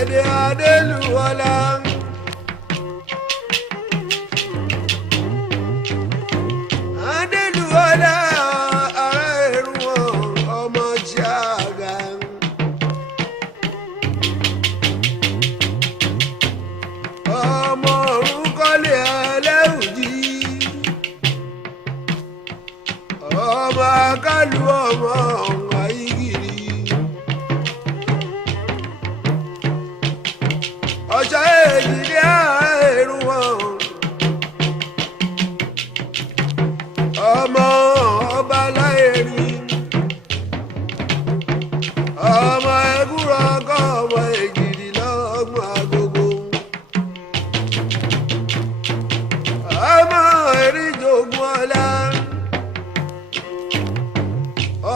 Àyìndé Adélùwọlá. Adélùwọlá ará Èrúwọ̀n ọmọ Ṣàgà. Ọmọ Òrúnkọ́lé Ẹlẹ́wùjí. Ọmọ Akálù ọmọ Ayígìrì. Ọ̀ṣọ́ èjìdí Èrúwọ̀n. Ọmọ ọba láyérí. Ọmọ ẹ̀gúrọ̀ ọkọ̀ ọmọ èjìdí lọ́gbọ̀n agogo. Ọmọ Eríjògùn ọlá.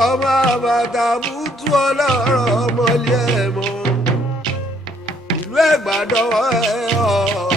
Ọmọ àbàtà bútú ọlọ́rọ̀ ọmọlé ẹ̀mọ́. Ìlú Ẹ̀gbá dọ́wọ́ ẹ̀ ọ́.